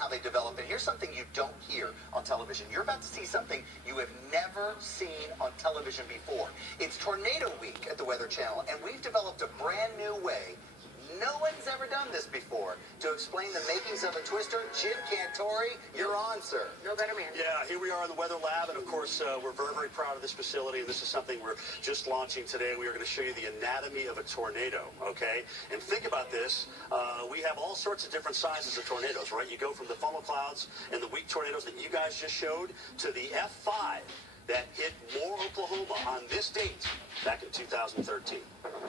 how they develop. And here's something you don't hear on television. You're about to see something you have never seen on television before. It's Tornado Week at the Weather Channel, and we've developed a brand new way. No one's ever done this before. To explain the makings of a twister, Jim Cantore, you're on, sir. No better man. Yeah, here we are in the Weather Lab, and of course, we're very, very proud of this facility, and this is something we're just launching today. We are going to show you the anatomy of a tornado, okay? And think about this. We have all sorts of different sizes of tornadoes, right? You go from the funnel clouds and the weak tornadoes that you guys just showed to the F5 that hit Moore, Oklahoma on this date back in 2013.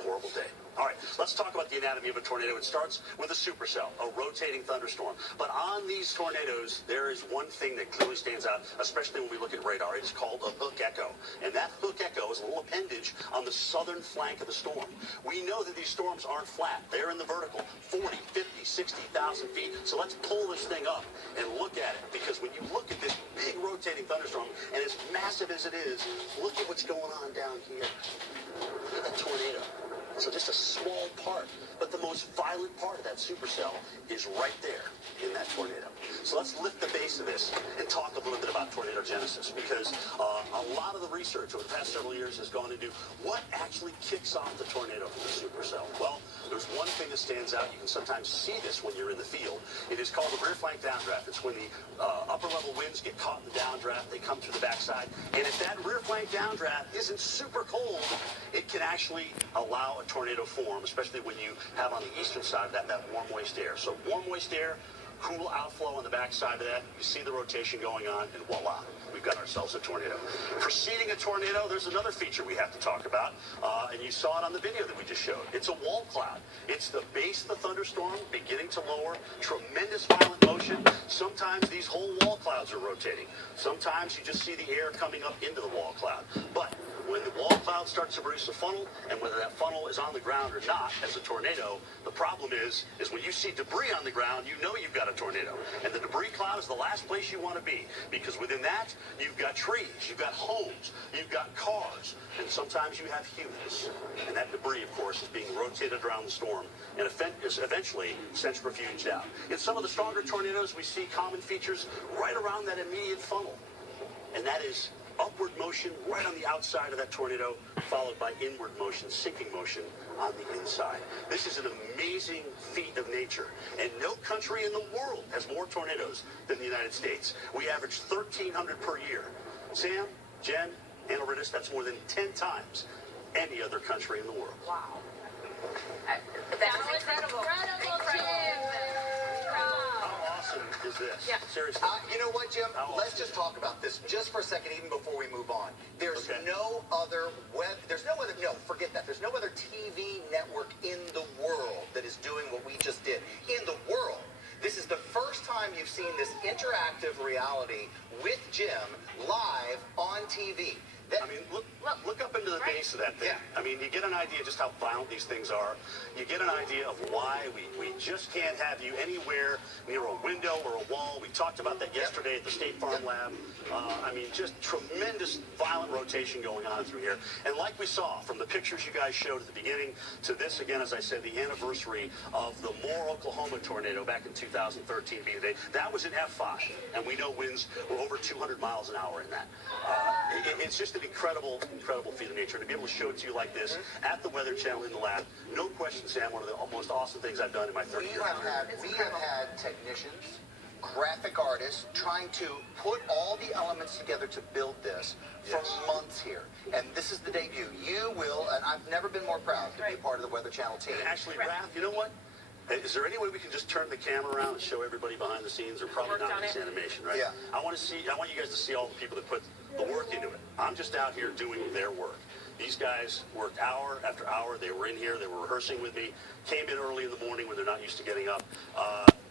Horrible day. All right, let's talk about the anatomy of a tornado. It starts with a supercell, a rotating thunderstorm. But on these tornadoes, there is one thing that clearly stands out, especially when we look at radar. It's called a hook echo. And that hook echo is a little appendage on the southern flank of the storm. We know that these storms aren't flat. They're in the vertical, 40, 50, 60,000 feet. So let's pull this thing up and look at it. Because when you look at this big rotating thunderstorm, and as massive as it is, look at what's going on down here. Look at that tornado. So just a small part, but the most violent part of that supercell is right there in that tornado. So let's lift the base of this and talk a little bit about tornadogenesis, because a lot of the research over the past several years has gone into what actually kicks off the tornado from the supercell. Well, there's one thing that stands out. You can sometimes see this when you're in the field. It is called the rear flank downdraft. It's when the upper level winds get caught in the downdraft. They come through the backside. And if that rear flank downdraft isn't super cold, it can actually allow a tornado form, especially when you have on the eastern side of that warm, moist air. So warm, moist air, cool outflow on the backside of that. You see the rotation going on, and voila, we've got ourselves a tornado. Preceding a tornado, there's another feature we have to talk about, and you saw it on the video that we just showed. It's a wall cloud. It's the base of the thunderstorm beginning to lower, tremendous violent motion. Sometimes these whole wall clouds are rotating. Sometimes you just see the air coming up into the wall cloud. But when the wall cloud starts to produce a funnel, and whether that funnel is on the ground or not as a tornado, the problem is when you see debris on the ground, you know you've got a tornado. And the debris cloud is the last place you want to be, because within that, you've got trees, you've got homes, you've got cars, and sometimes you have humans. And that debris, of course, is being rotated around the storm and is eventually centrifuged out. In some of the stronger tornadoes, we see common features right around that immediate funnel, and that is upward motion right on the outside of that tornado, followed by inward motion, sinking motion on the inside. This is an amazing feat of nature, and no country in the world has more tornadoes than the United States. We average 1,300 per year. Sam, Jen, Anaridis, that's more than 10 times any other country in the world. Wow. That was incredible. Is this? Yeah. Seriously. You know what, Jim? Let's just talk about this just for a second, even before we move on. There's no other forget that. There's no other TV network in the world that is doing what we just did. In the world. This is the first time you've seen this interactive reality with Jim live on TV. I mean, look up into the base of that thing. Yeah. I mean, you get an idea just how violent these things are. You get an idea of why we just can't have you anywhere near a window or a wall. We talked about that yesterday at the State Farm Lab. I mean, just tremendous violent rotation going on through here. And like we saw from the pictures you guys showed at the beginning to this, again, as I said, the anniversary of the Moore, Oklahoma tornado back in 2013 being today, that was an F5. And we know winds were over 200 miles an hour in that. It's just an incredible feat of nature. To be able to show it to you like this at the Weather Channel in the lab, no question, Sam, one of the most awesome things I've done in my 30 years. We have had technicians, graphic artists, trying to put all the elements together to build this for months here. And this is the debut. You will, and I've never been more proud to be a part of the Weather Channel team. And actually, Raph, you know what? Is there any way we can just turn the camera around and show everybody behind the scenes, or probably not in this animation, right? Yeah. I want you guys to see all the people that put the work into it. I'm just out here doing their work. These guys worked hour after hour. They were in here. They were rehearsing with me. Came in early in the morning when they're not used to getting up.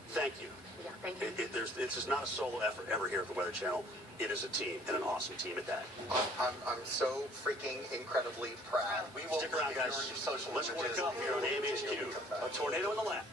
Thank you. Yeah, thank you. This is not a solo effort ever here at the Weather Channel. It is a team, and an awesome team at that. I'm so freaking incredibly proud. Stick around, guys. Let's work up here on AMHQ. A tornado in the lab.